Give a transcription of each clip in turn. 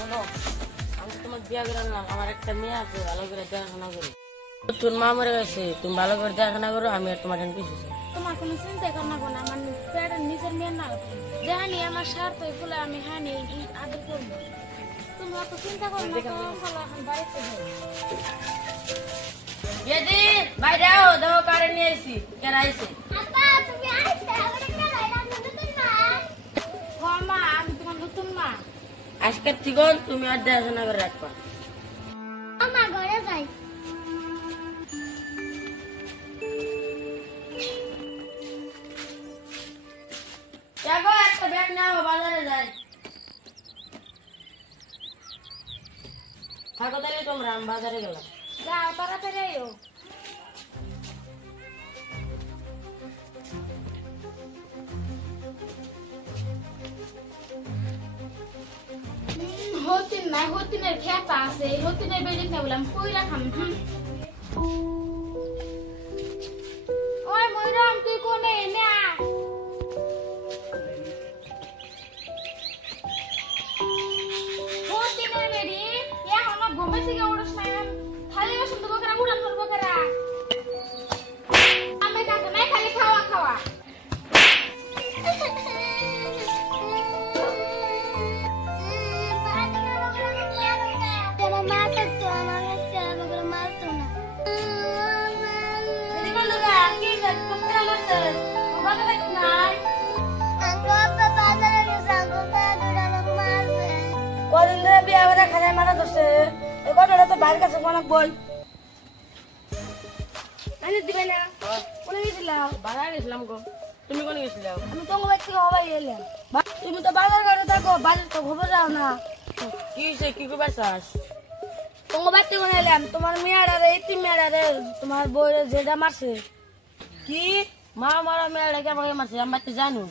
শোনো, আমি তোমার বিয়া করে আনলাম, আমার একটা মেয়ে আছে, ভালো করে দেখাশোনা করো। তোর মা মরে গেছে, তুমি ভালো করে দেখাশোনা করো, আমি আর তোমার কিছু চাই। তোমার কোনো চিন্তা করো না, আমার পেটের নিজের মেয়ে না, জানি আমার স্বার্থ ফুলে আমি হানি আদর করবো। তুমি অত চিন্তা করো না, চলো এখন বাড়িতে যাই। দিদি বাইরে আও, দেখো কারে নিয়ে আইছি, কেন আইছে? মা, আমি তোমার নতুন মা। আজকের থেকে তুমি আর দেখাশোনা করে রাখবা। আমার ঘরে যাই। দেখো একটা ব্যাগ নাও, বাজারে যাই। থাকো তাহলে তোমরা, আমি বাজারে গেলাম। যাও তাড়াতাড়ি আইও। হতিন না, হতিনের খেতা আছে, হতিনের বেড়ে না বললাম কই রাখাম। ওই ময়রাম, তুই কোনে না? হতিনের বেড়ি এখনো ঘুমে থেকে উঠস না, খালি বসে তো বকরা উড়ান করবো করা। আমি কাছে নাই, খালি খাওয়া খাওয়া। কদিন ধরে বিয়া করে খাজায় মারা ধরছে, এই ঘটনাটা তো বাইরের কাছে অনেক বই। আনি দিবে না? কোনে গেছিলাম? বাজারে গেছিলাম গো। তুমি কোনে গেছিলাম? আমি তোমার বাড়ি থেকে হবাই এলাম। তুমি তো বাজার ঘাটে থাকো, বাজার তো খবর যাও না। কি হয়েছে, কি করবার চাস? তোমার বাড়ি থেকে এলাম, তোমার মেয়েরা এটি মেয়েরা তোমার বউরে যেটা মারছে। কি মা মারা মেয়েটা কে আমাকে মারছে, আমি বাড়িতে জানু।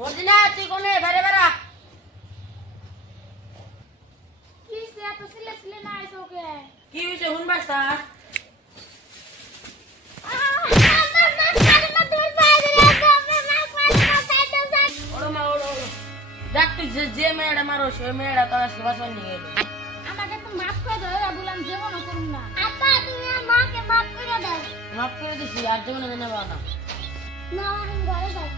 মর্জিনা, তুই কোনে? বেড়ে বেড়া। কি সে এত সিলে সিলে না আইছো ওকে? কি হয়েছে শুনবার চাস? ওড়ো মা, ওড়ো ওড়ো। দেখ তুই যে মেয়েটা মারো, সে মেয়েটা তোর আজকে বাসায় নিয়ে গেল। আমাকে একটু মাফ করে দাও, বললাম যেমন করুন না। আপা, তুমি মাকে মাফ করে দাও। মাফ করে দিছি, আর যেমন নেবা না। না, আমি ঘরে যাই।